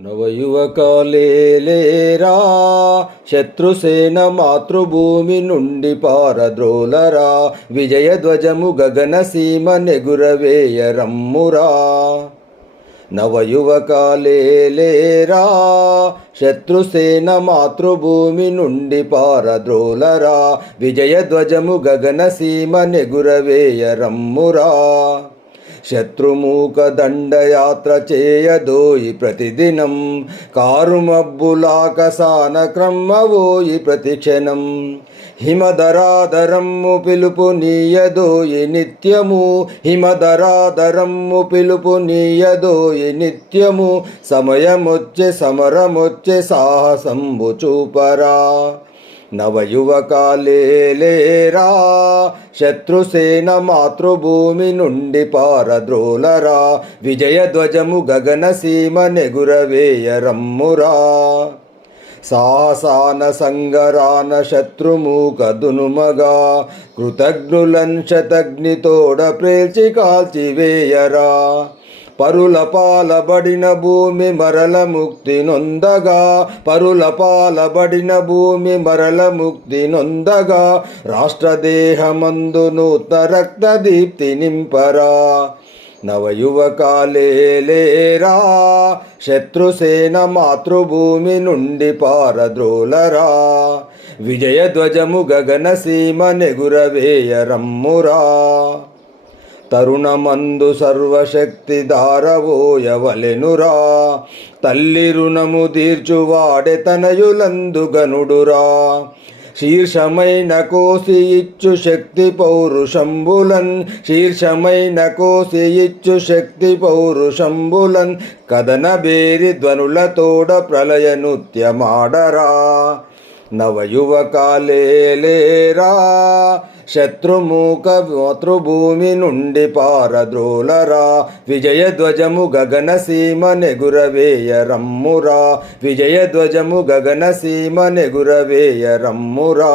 నవయువకాలేలేరా శత్రుసేన మాతృభూమి నుండి పారద్రోలరా విజయధ్వజము గగనసీమ నెగురవేయ రమ్మురా. నవయువకాలేలేరా శత్రుసేన మాతృభూమి నుండి పారద్రోలరా విజయధ్వజము గగనసీమ నెగురవేయ రమ్మురా. శత్రుమూక దండయాత్ర చేయదోయి ప్రతిదినం కారుమబ్బులాకసాన క్రమ్మవోయి ప్రతిక్షణం. హిమధరాధరమ్ము పిలుపు నీయదోయి నిత్యము హిమధరాధరమ్ము పిలుపు నీయదోయి నిత్యము. సమయమొచ్చే సమరమొచ్చే సాహసంబు చూపరా. నవయువకాలేలేరా శత్రుసేన మాతృభూమి నుండి పారద్రోలరా విజయధ్వజము గగనసీమ నెగురవేయ రమ్మురా. సాహసాన సంగరాన శత్రుమూక దునుమగా కృతజ్ఞులన్ శతగ్నితోడ ప్రేల్చి కాల్చివేయరా. పరుల పాలబడిన భూమి మరల ముక్తి నొందగా పరుల పాలబడిన భూమి మరల ముక్తి నొందగా. రాష్ట్రదేహమందు నూతన రక్తదీప్తి నింపరా. నవయువకాలేలేరా శత్రుసేన మాతృభూమి నుండి పారద్రోలరా విజయధ్వజము గగనసీమ నెగురవేయ రమ్మురా. తరుణమందు సర్వశక్తి దారవోయవలెనురా. తల్లి రుణము తీర్చువాడే తనయులందు గనుడురా. శీర్షమైన కోసి ఇచ్చు శక్తి పౌరుషంబులన్ శీర్షమైన కోసి ఇచ్చు శక్తి పౌరుషంబులన్. కదన బేరి ధ్వనులతోడ ప్రళయ నృత్యమాడరా. నవయువకాలేలేరా శత్రుమూక మాతృభూమి నుండి పారద్రోలరా విజయధ్వజము గగనసీమ నెగురవేయ రమ్మురా. విజయధ్వజము గగనసీమ నెగురవేయ రమ్మురా.